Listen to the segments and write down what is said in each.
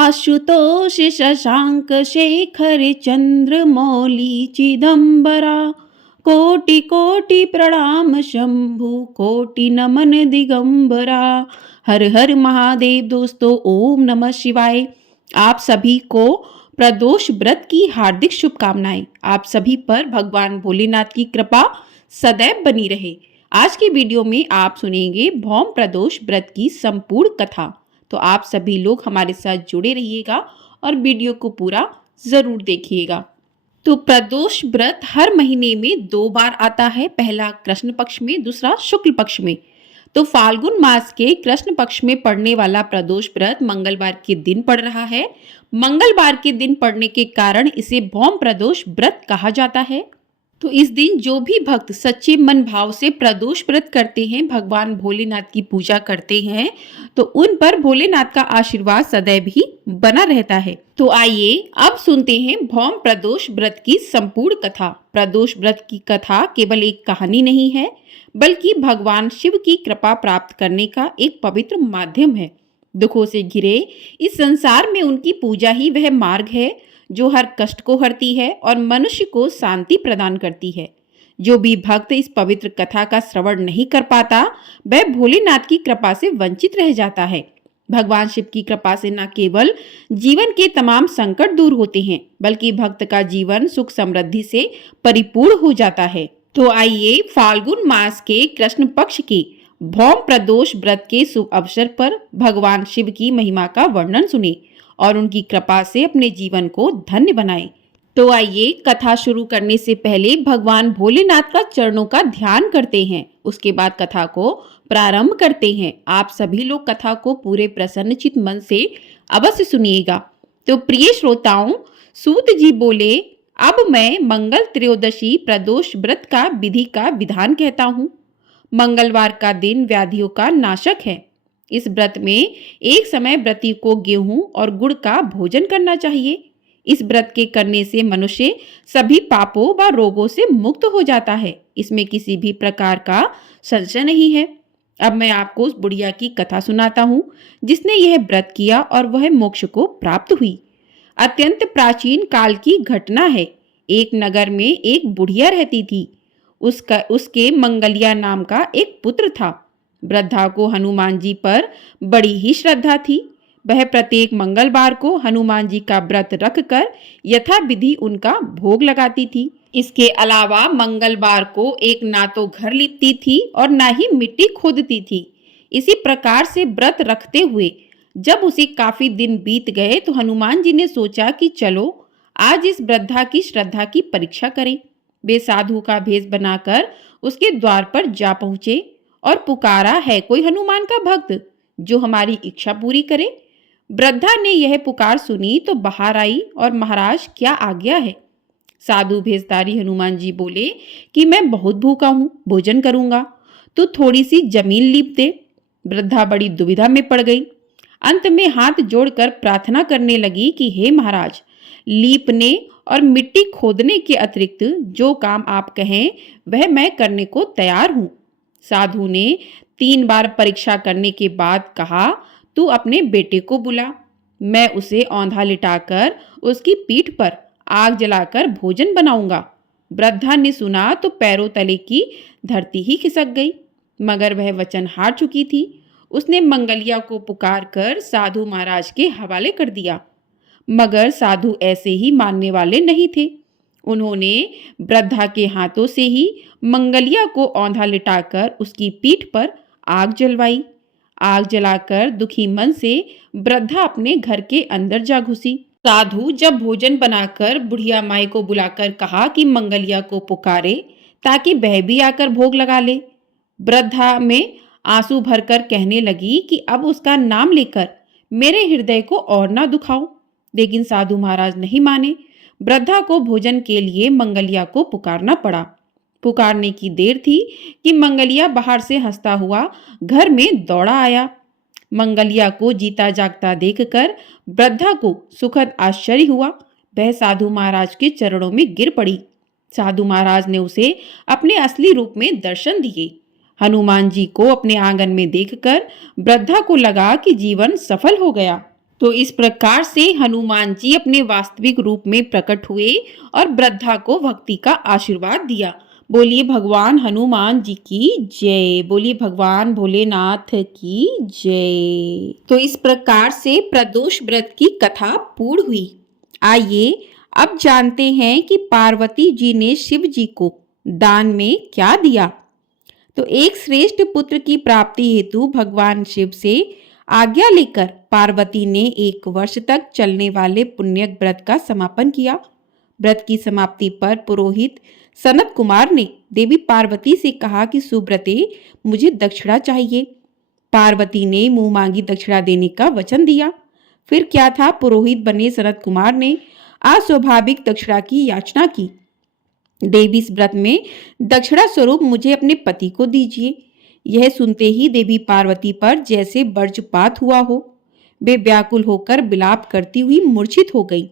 आशुतोष शशांक शेखर चंद्रमौली चिदंबरा। कोटि कोटि प्रणाम शंभु कोटि नमन दिगंबरा। हर हर महादेव। दोस्तों, ओम नमः शिवाय। आप सभी को प्रदोष व्रत की हार्दिक शुभकामनाएं। आप सभी पर भगवान भोलेनाथ की कृपा सदैव बनी रहे। आज की वीडियो में आप सुनेंगे भौम प्रदोष व्रत की संपूर्ण कथा। तो आप सभी लोग हमारे साथ जुड़े रहिएगा और वीडियो को पूरा जरूर देखिएगा। तो प्रदोष व्रत हर महीने में 2 बार आता है, पहला कृष्ण पक्ष में, दूसरा शुक्ल पक्ष में। तो फाल्गुन मास के कृष्ण पक्ष में पड़ने वाला प्रदोष व्रत मंगलवार के दिन पड़ रहा है। मंगलवार के दिन पड़ने के कारण इसे भौम प्रदोष व्रत कहा जाता है। तो इस दिन जो भी भक्त सच्चे मन भाव से प्रदोष व्रत करते हैं, भगवान भोलेनाथ की पूजा करते हैं, तो उन पर भोलेनाथ का आशीर्वाद सदैव ही बना रहता है। तो आइए अब सुनते हैं भौम प्रदोष व्रत की संपूर्ण कथा। प्रदोष व्रत की कथा केवल एक कहानी नहीं है, बल्कि भगवान शिव की कृपा प्राप्त करने का एक पवित्र माध्यम है। दुखों से घिरे इस संसार में उनकी पूजा ही वह मार्ग है जो हर कष्ट को हरती है और मनुष्य को शांति प्रदान करती है। जो भी भक्त इस पवित्र कथा का श्रवण नहीं कर पाता, वह भोलेनाथ की कृपा से वंचित रह जाता है। भगवान शिव की कृपा से न केवल जीवन के तमाम संकट दूर होते हैं, बल्कि भक्त का जीवन सुख समृद्धि से परिपूर्ण हो जाता है। तो आइए फाल्गुन मास के कृष्ण पक्ष के भौम प्रदोष व्रत के शुभ अवसर पर भगवान शिव की महिमा का वर्णन सुने और उनकी कृपा से अपने जीवन को धन्य बनाएं। तो आइए कथा शुरू करने से पहले भगवान भोलेनाथ का चरणों का ध्यान करते हैं, उसके बाद कथा को प्रारंभ करते हैं। आप सभी लोग कथा को पूरे प्रसन्नचित मन से अवश्य सुनिएगा। तो प्रिय श्रोताओं, सूत जी बोले, अब मैं मंगल त्रयोदशी प्रदोष व्रत का विधि का विधान कहता हूँ। मंगलवार का दिन व्याधियों का नाशक है। इस व्रत में एक समय व्रती को गेहूं और गुड़ का भोजन करना चाहिए। इस व्रत के करने से मनुष्य सभी पापों व रोगों से मुक्त हो जाता है। इसमें किसी भी प्रकार का संशय नहीं है। अब मैं आपको उस बुढ़िया की कथा सुनाता हूँ जिसने यह व्रत किया और वह मोक्ष को प्राप्त हुई। अत्यंत प्राचीन काल की घटना है। एक नगर में एक बुढ़िया रहती थी। उसके मंगलिया नाम का एक पुत्र था। वृद्धा को हनुमान जी पर बड़ी ही श्रद्धा थी। वह प्रत्येक मंगलवार को हनुमान जी का व्रत रखकर यथा विधि उनका भोग लगाती थी। इसके अलावा मंगलवार को एक ना तो घर लीपती थी और ना ही मिट्टी खोदती थी। इसी प्रकार से व्रत रखते हुए जब उसे काफी दिन बीत गए तो हनुमान जी ने सोचा कि चलो आज इस वृद्धा की श्रद्धा की परीक्षा करें। वे साधु का भेष बनाकर उसके द्वार पर जा पहुंचे और पुकारा, है कोई हनुमान का भक्त जो हमारी इच्छा पूरी करे। वृद्धा ने यह पुकार सुनी तो बाहर आई और महाराज क्या आज्ञा है। साधु भेषधारी हनुमान जी बोले कि मैं बहुत भूखा हूँ, भोजन करूंगा तो थोड़ी सी जमीन लीप दे। वृद्धा बड़ी दुविधा में पड़ गई। अंत में हाथ जोड़कर प्रार्थना करने लगी कि हे महाराज, लीपने और मिट्टी खोदने के अतिरिक्त जो काम आप कहें वह मैं करने को तैयार हूँ। साधु ने 3 बार परीक्षा करने के बाद कहा, तू अपने बेटे को बुला, मैं उसे औंधा लिटाकर उसकी पीठ पर आग जलाकर भोजन बनाऊंगा। वृद्धा ने सुना तो पैरों तले की धरती ही खिसक गई, मगर वह वचन हार चुकी थी। उसने मंगलिया को पुकार कर साधु महाराज के हवाले कर दिया, मगर साधु ऐसे ही मानने वाले नहीं थे। उन्होंने वृद्धा के हाथों से ही मंगलिया को औंधा लिटाकर उसकी पीठ पर आग जलवाई। आग जलाकर दुखी मन से वृद्धा अपने घर के अंदर जा घुसी। साधु जब भोजन बनाकर बुढ़िया माई को बुलाकर कहा कि मंगलिया को पुकारे ताकि वह भी आकर भोग लगा ले। वृद्धा में आंसू भरकर कहने लगी कि अब उसका नाम लेकर मेरे हृदय को और ना दुखाओ। लेकिन साधु महाराज नहीं माने। वृद्धा को भोजन के लिए मंगलिया को पुकारना पड़ा। पुकारने की देर थी कि मंगलिया बाहर से हंसता हुआ घर में दौड़ा आया। मंगलिया को जीता जागता देखकर वृद्धा को सुखद आश्चर्य हुआ। वह साधु महाराज के चरणों में गिर पड़ी। साधु महाराज ने उसे अपने असली रूप में दर्शन दिए। हनुमान जी को अपने आंगन में देखकर वृद्धा को लगा कि जीवन सफल हो गया। तो इस प्रकार से हनुमान जी अपने वास्तविक रूप में प्रकट हुए और वृद्धा को भक्ति का आशीर्वाद दिया। बोलिए भगवान हनुमान जी की जय। बोलिए भगवान भोलेनाथ की जय। तो इस प्रकार से प्रदोष व्रत की कथा पूर्ण हुई। आइए अब जानते हैं कि पार्वती जी ने शिव जी को दान में क्या दिया। तो एक श्रेष्ठ पुत्र की प्राप्ति हेतु भगवान शिव से आज्ञा लेकर पार्वती ने 1 वर्ष तक चलने वाले पुण्य व्रत का समापन किया। व्रत की समाप्ति पर पुरोहित सनत कुमार ने देवी पार्वती से कहा कि सुव्रते, मुझे दक्षिणा चाहिए। पार्वती ने मुंह मांगी दक्षिणा देने का वचन दिया। फिर क्या था, पुरोहित बने सनत कुमार ने अस्वाभाविक दक्षिणा की याचना की। देवी, इस व्रत में दक्षिणा स्वरूप मुझे अपने पति को दीजिए। यह सुनते ही देवी पार्वती पर जैसे वज्रपात हुआ हो। वे व्याकुल होकर विलाप करती हुई मूर्छित हो गई।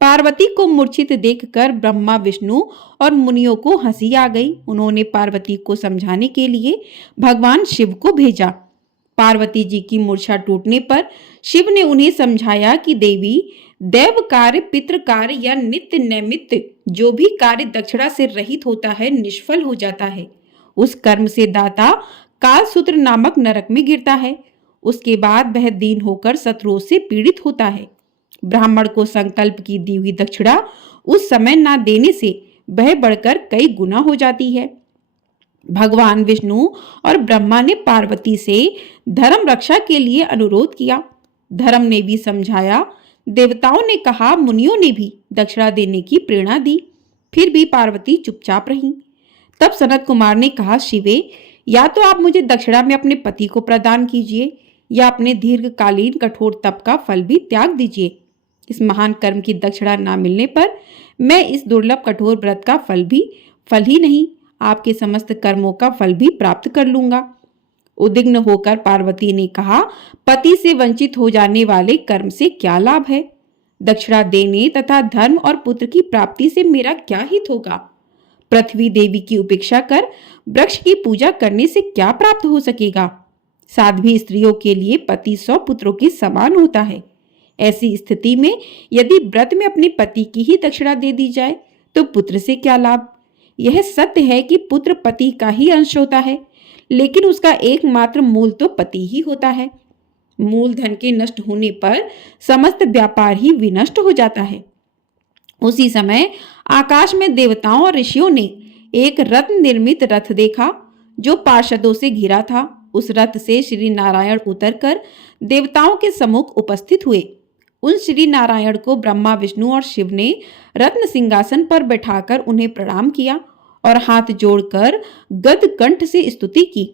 पार्वती को मूर्छित देखकर ब्रह्मा, विष्णु और मुनियों को हंसी आ गई। उन्होंने पार्वती को समझाने के लिए भगवान शिव को भेजा। पार्वती जी की मूर्छा टूटने पर शिव ने उन्हें समझाया कि देवी, दैव कार्य, पितृ कार्य या नित्य नैमित्त जो भी कार्य दक्षिणा से रहित होता है निष्फल हो जाता है। उस कर्म से दाता कालसूत्र नामक नरक में गिरता है। उसके बाद वह दीन होकर शत्रुओं से पीड़ित होता है। ब्राह्मण को संकल्प की दी हुई दक्षिणा उस समय ना देने से वह बढ़कर कई गुना हो जाती है। भगवान विष्णु और ब्रह्मा ने पार्वती से धर्म रक्षा के लिए अनुरोध किया। धर्म ने भी समझाया, देवताओं ने कहा, मुनियों ने भी दक्षिणा देने की प्रेरणा दी। फिर भी पार्वती चुपचाप रही। तब सनत कुमार ने कहा, शिवे, या तो आप मुझे दक्षिणा में अपने पति को प्रदान कीजिए या अपने दीर्घकालीन कठोर तप का फल भी त्याग दीजिए। इस महान कर्म की दक्षिणा ना मिलने पर मैं इस दुर्लभ कठोर व्रत का फल ही नहीं, आपके समस्त कर्मों का फल भी प्राप्त कर लूंगा। उद्विग्न होकर पार्वती ने कहा, पति से वंचित हो जाने वाले कर्म से क्या लाभ है? दक्षिणा देने तथा धर्म और पुत्र की प्राप्ति से मेरा क्या हित होगा? पृथ्वी देवी की उपेक्षा कर वृक्ष की पूजा करने से क्या प्राप्त हो सकेगा? साध्वी स्त्रियों के लिए पति 100 पुत्रों के समान होता है। ऐसी स्थिति में यदि व्रत में अपने पति की ही दक्षिणा दे दी जाए तो पुत्र से क्या लाभ? यह सत्य है कि पुत्र पति का ही अंश होता है, लेकिन उसका एकमात्र मूल तो पति ही होता है। मूलधन के नष्ट होने पर समस्त व्यापार ही विनष्ट हो जाता है। उसी समय आकाश में देवताओं और ऋषियों ने एक रत्न निर्मित रथ देखा जो पार्षदों से घिरा था। उस रथ से श्री नारायण उतरकर देवताओं के सम्मुख उपस्थित हुए। उन श्री नारायण को ब्रह्मा, विष्णु और शिव ने रत्न सिंहासन पर बैठाकर उन्हें प्रणाम किया और हाथ जोड़कर गद कंठ से स्तुति की।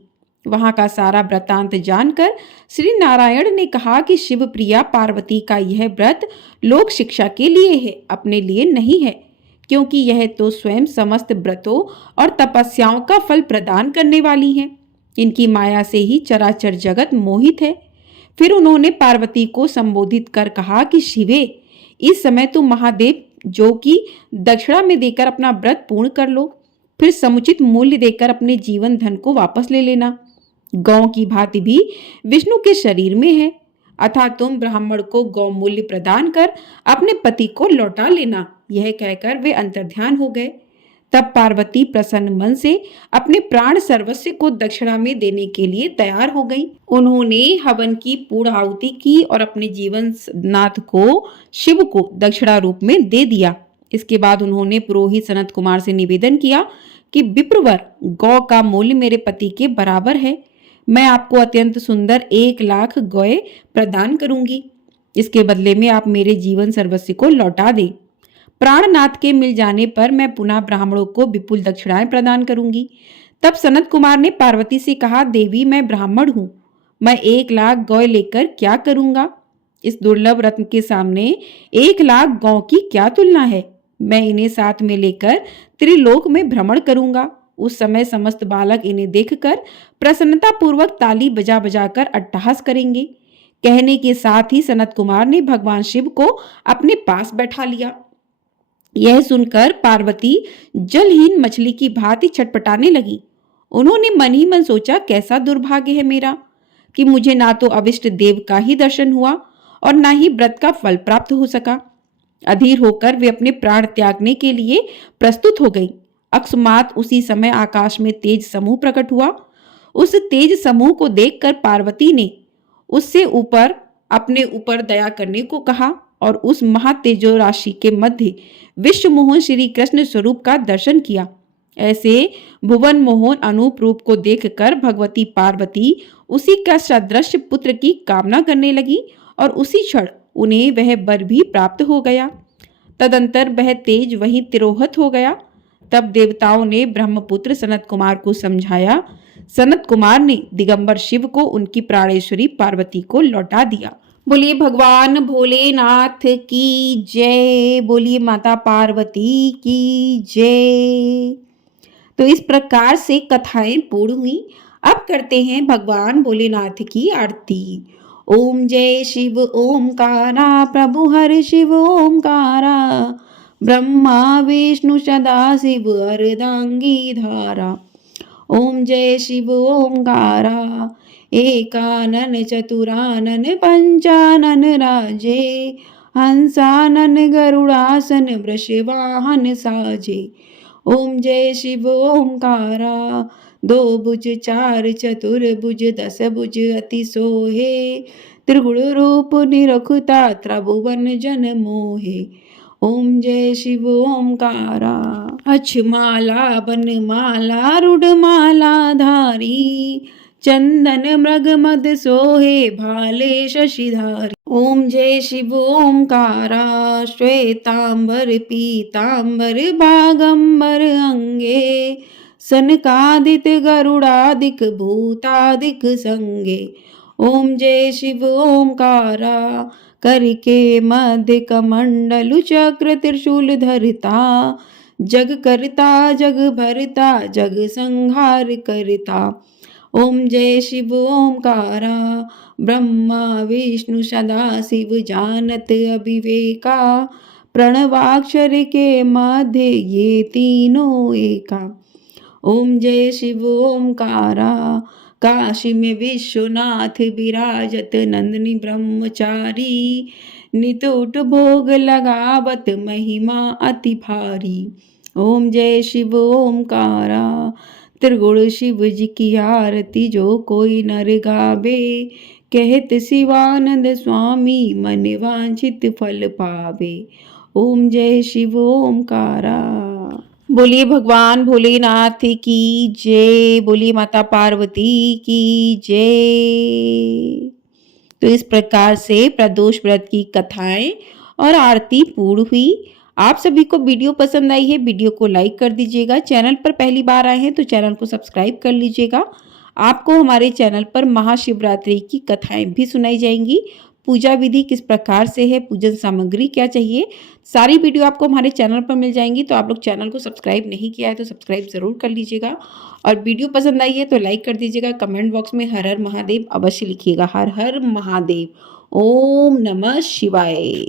वहां का सारा वृत्तांत जानकर श्री नारायण ने कहा कि शिव प्रिया पार्वती का यह व्रत लोक शिक्षा के लिए है, अपने लिए नहीं है, क्योंकि यह तो स्वयं समस्त व्रतों और तपस्याओं का फल प्रदान करने वाली है। इनकी माया से ही चराचर जगत मोहित है। फिर उन्होंने पार्वती को संबोधित कर कहा कि शिवे, इस समय तुम महादेव जो कि दक्षिणा में देकर अपना व्रत पूर्ण कर लो, फिर समुचित मूल्य देकर अपने जीवन धन को वापस ले लेना। गौ की भांति भी विष्णु के शरीर में है, अतः तुम ब्राह्मण को गौ मूल्य प्रदान कर अपने पति को लौटा लेना। यह कहकर वे अंतर्ध्यान हो गए। तब पार्वती प्रसन्न मन से अपने प्राण सर्वस्व को दक्षिणा में देने के लिए तैयार हो गई। उन्होंने हवन की पूर्ण आहुति की और अपने जीवन नाथ को शिव को दक्षिणा रूप में दे दिया। इसके बाद उन्होंने पुरोहित सनत कुमार से निवेदन किया कि विप्रवर, गौ का मूल्य मेरे पति के बराबर है। मैं आपको अत्यंत सुंदर 1 लाख गौएं प्रदान करूंगी। इसके बदले में आप मेरे जीवन सर्वस्व को लौटा दें। प्राणनाथ के मिल जाने पर मैं पुनः ब्राह्मणों को विपुल दक्षिणाएं प्रदान करूंगी। तब सनत कुमार ने पार्वती से कहा, देवी, मैं ब्राह्मण हूं, मैं 1 लाख गौ लेकर क्या करूंगा? इस दुर्लभ रत्न के सामने 1 लाख गौ की क्या तुलना है? मैं इन्हें साथ में लेकर त्रिलोक में भ्रमण करूंगा। उस समय समस्त बालक इन्हें देखकर प्रसन्नता पूर्वक ताली बजा बजाकर अट्टहास करेंगे। कहने के साथ ही सनत कुमार ने भगवान शिव को अपने पास बैठा लिया। यह सुनकर पार्वती जलहीन मछली की भांति छटपटाने लगी। उन्होंने मन ही मन सोचा, कैसा दुर्भाग्य है मेरा कि मुझे ना तो अविष्ट देव का ही दर्शन हुआ और न ही व्रत का फल प्राप्त हो सका। अधीर होकर वे अपने प्राण त्यागने के लिए प्रस्तुत हो गई। अकस्मात उसी समय आकाश में तेज समूह प्रकट हुआ। उस तेज समूह को देखकर पार्वती ने उससे ऊपर अपने ऊपर दया करने को कहा और उस महातेजो राशि के मध्य विश्व मोहन श्री कृष्ण स्वरूप का दर्शन किया। ऐसे भुवन मोहन अनूप रूप को देखकर भगवती पार्वती उसी का सदृश पुत्र की कामना करने लगी और उसी क्षण उन्हें वह वर भी प्राप्त हो गया। तदंतर वह तेज वहीं तिरोहित हो गया। तब देवताओं ने ब्रह्मपुत्र सनत कुमार को समझाया। सनत कुमार ने दिगंबर शिव को उनकी प्राणेश्वरी पार्वती को लौटा दिया। बोलिए भगवान भोलेनाथ की जय। बोलिए माता पार्वती की जय। तो इस प्रकार से कथाएं पूर्ण हुई। अब करते हैं भगवान भोलेनाथ की आरती। ओम जय शिव ओमकारा, प्रभु हर शिव ओमकारा, ब्रह्मा विष्णु सदा शिव अर्धांगी धारा। ओम जय शिव ओमकारा, एकानन चतुरानन पंचानन राजे, हंसानन गरुड़ासन वृषवाहन साजे। ओम जय शिव ओमकारा, दो भुज चार चतुर्भुज दस भुज अति सोहे, त्रिगुण रूप निरखुता त्रिभुवन जन मोहे। ओम जय शिव ओमकारा, अक्षमाला बनमाला रुडमाला धारी, चंदन मृग मद सोहे भाले शशिधारी। ओम जय शिव ओमकारा, श्वेतांबर पीतांबर बागंबर अंगे, सनकादिक गरुड़ादिक भूतादिक संगे। ओम जय शिव ओमकारा, करके मध्य कमंडलु चक्र त्रिशूल धरता, जग करता जग भरता जग संहार करता। ओम जय शिव ओमकारा, ब्रह्मा विष्णु सदा शिव जानत अविवेका, प्रणवाक्षर के मध्य ये तीनों एका। ओम जय शिव ओमकारा, काशी में विश्वनाथ विराजत नंदनी ब्रह्मचारी, नितुट भोग लगावत महिमा अति भारी। ओम जय शिव ओमकारा, त्रिगुण शिव जी की आरती जो कोई नर गावे, कहत शिवानंद स्वामी मन वांछित फल पावे। ओम जय शिव ओमकारा। बोलिए भगवान भोलेनाथ की जय। बोलिए माता पार्वती की जय। तो इस प्रकार से प्रदोष व्रत की कथाएं और आरती पूर्ण हुई। आप सभी को वीडियो पसंद आई है, वीडियो को लाइक कर दीजिएगा। चैनल पर पहली बार आए हैं तो चैनल को सब्सक्राइब कर लीजिएगा। आपको हमारे चैनल पर महाशिवरात्रि की कथाएं भी सुनाई जाएंगी। पूजा विधि किस प्रकार से है, पूजन सामग्री क्या चाहिए, सारी वीडियो आपको हमारे चैनल पर मिल जाएंगी। तो आप लोग चैनल को सब्सक्राइब नहीं किया है तो सब्सक्राइब जरूर कर लीजिएगा। और वीडियो पसंद आई है तो लाइक कर दीजिएगा। कमेंट बॉक्स में हर हर महादेव अवश्य लिखिएगा। हर हर महादेव। ओम नमः शिवाय।